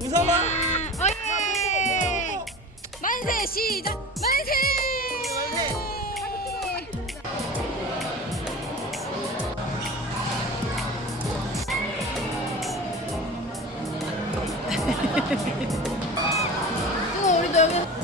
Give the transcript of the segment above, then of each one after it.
웃어봐. 어예! 만세 시작! 만세! 이거 우리도 여기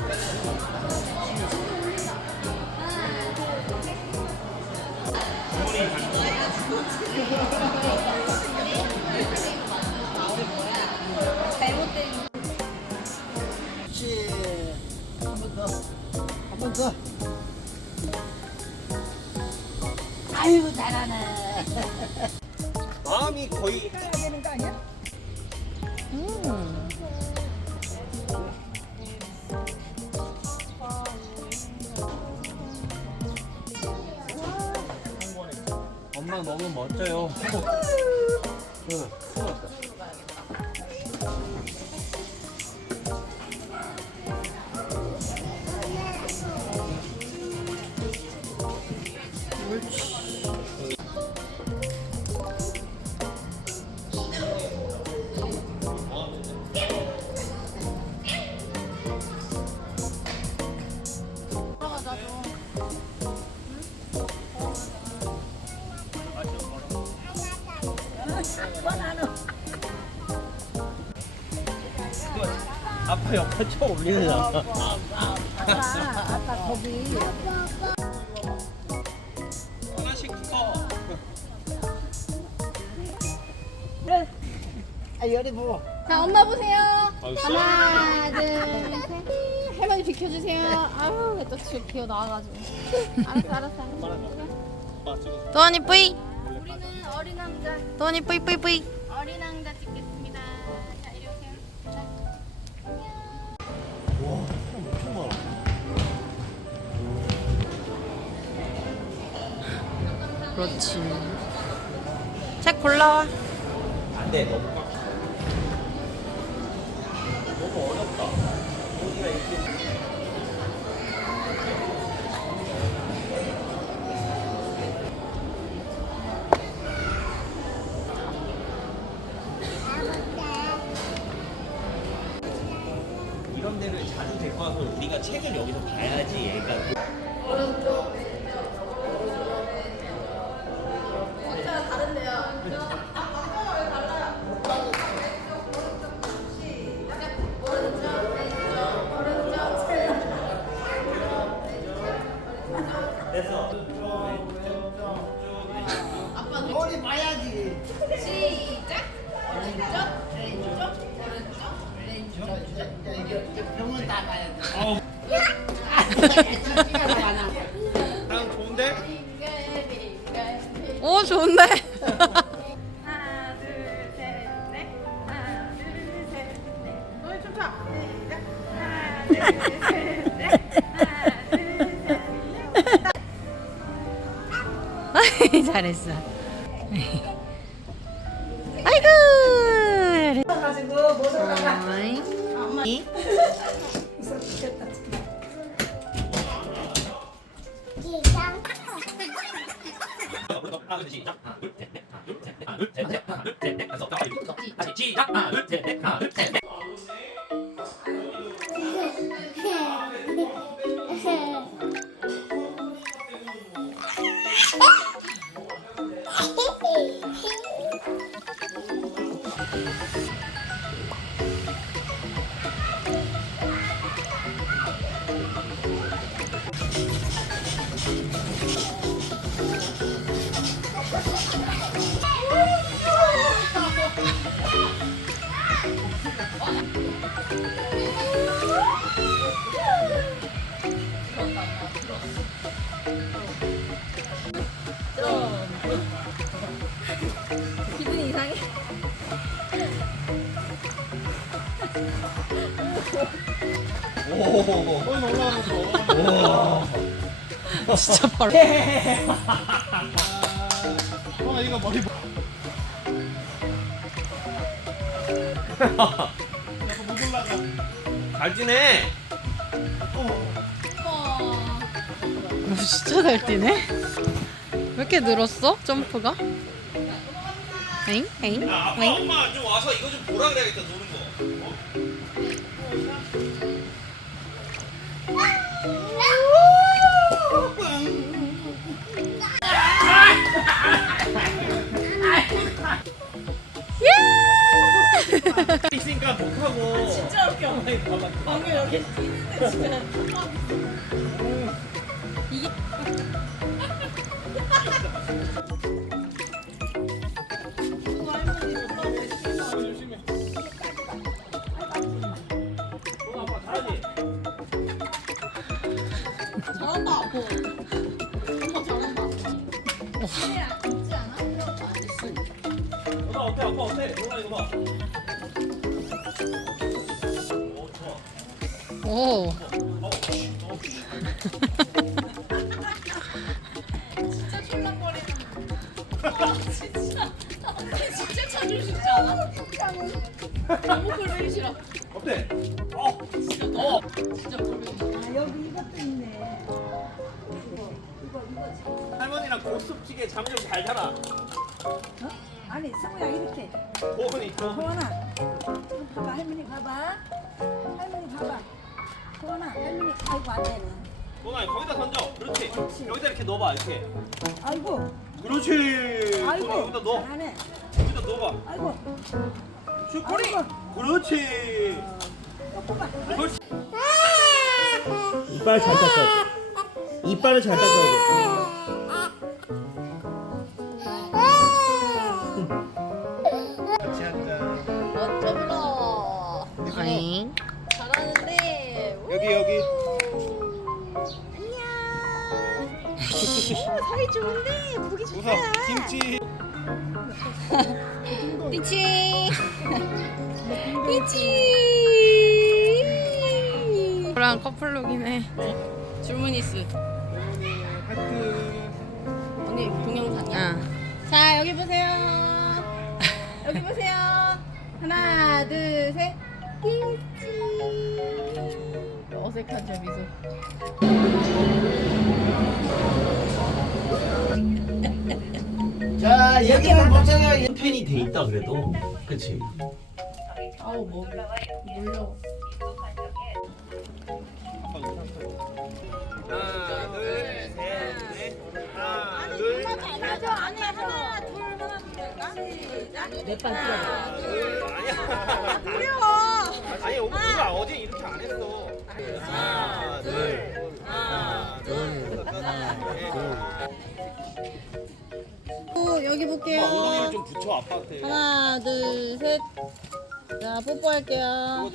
아유 잘하네. 마음이 거의 해야 되는 거 아니야? 엄마 너무 멋져요. 응, 수고했다. 아빠 옆에 쳐 올리느라. 아까 거기. 하나씩 커. 아 열이 뭐. 자 엄마 보세요. 하나 둘 셋 할머니 비켜주세요 아유 또 기어 나와가지고 알았어 알았어 알았어 도원이 뿌이 우리는 어린 왕자 도원이 뿌이 뿌이 뿌이 어린 왕자 찍겠습니다 그렇지 책 골라와 안 돼, 너무 꽉. 너무 어렵다. 여기가 이렇게. 이런 데를 자주 데리고 와서 우리가 책을 여기서 봐야지 얘가 이게 병원 다 가야 돼. 난 좋은데? 오 좋은데 하나 둘셋넷 하나 둘셋넷 오늘 춤춰 시작 하나 둘셋넷 하나 둘셋넷 잘했어 아이고 가지고 못 올라가. 어이. 하나, 기분이 이상해 진짜 바로 와, 이거 머리. 잘 지내. 오, 진짜 잘 뛰네 왜 이렇게 늘었어 점프가 엥? 엥? 야, 아빠 엥? 엄마 좀 와서 이거 좀 보라 그래야겠다 노는 거. 어? 있으니까 못 하고. 진짜 웃겨. 봐봐. 방금 여기 뛰는데 진짜. 오. 어, 씨, 어, 씨. 진짜 촐랑거리는. 아, 진짜. 진짜 있지 않아? 너무 꼴보기 싫어. 어때? 어. 어. 진짜 꼴보기 싫어. 아, 여기 이것도 있네. 할머니랑 고수찌개 잠 좀 잘 자라. 아니, 성우야, 이렇게. 고은이 고. 소원아. 봐봐, 할머니 봐봐. 할머니 봐봐. 소원아, 할머니, 아이고, 안 되네. 도나 거기다 던져. 그렇지. 그렇지. 여기다 이렇게 넣어봐 이렇게. 아이고, 그렇지. 도나 아이고. 여기다 넣어. 잘하네. 여기다 넣어봐. 아이고. 아이고. 그렇지. 그렇지. 이빨 잘 닦아야 돼. 이빨을 잘 닦아야 돼. 좋은데 보기 좋다. 김치. 삐치. 삐치. 저랑 커플룩이네. 줄무니스. 언니 동영상이야? 자 여기 보세요. 여기 보세요. 하나 둘 셋. 삐치. 어색한 저 미소. 자, 여기는 보세요. 펜이 돼 있다 그래도. 그렇지. 아우 뭐 몰려. 하나, 둘, 셋, 넷. 하나, 둘. 맞아 아니 하나 둘 하나 둘 시작. 몇번 하나, 둘. 아니야. 어려워. 아니 오빠 어제 이렇게 안 했어. 하나, 둘. 하나, 둘. 하나, 오, 여기 엄마 볼게요. 엉덩이를 좀 붙여 아빠한테. 하나, 둘, 셋. 자, 뽀뽀할게요.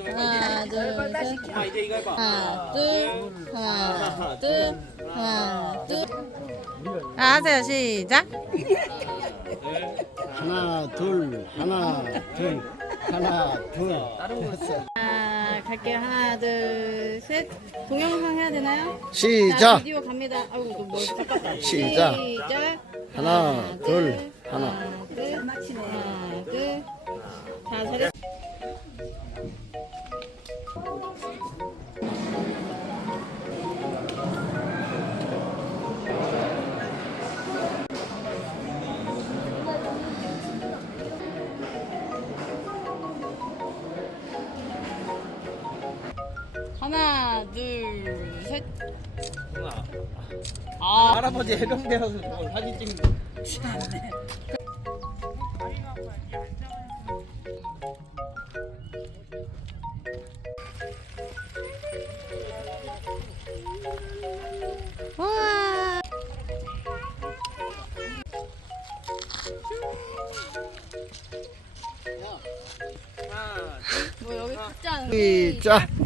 하나, 둘, 셋. 아 이제 이거 해봐. 하나, 둘, 하나, 둘, 하나, 둘. 아, 하세요. 시작. 하나 둘 하나 둘 하나 둘 자, 갈게요. 하나, 둘, 셋. 동영상 해야 되나요? 자, 시작 비디오 갑니다. 아이고, 이거 뭐. 시작. 시작. 하나 둘 하나 하나, 둘, 하나, 둘. 자, 잘했 하나, 둘, 셋. 누나. 아, 할아버지 해병대라서 저걸 사진 찍는. 와. 뭐 여기 시작 하나. 하나, 둘.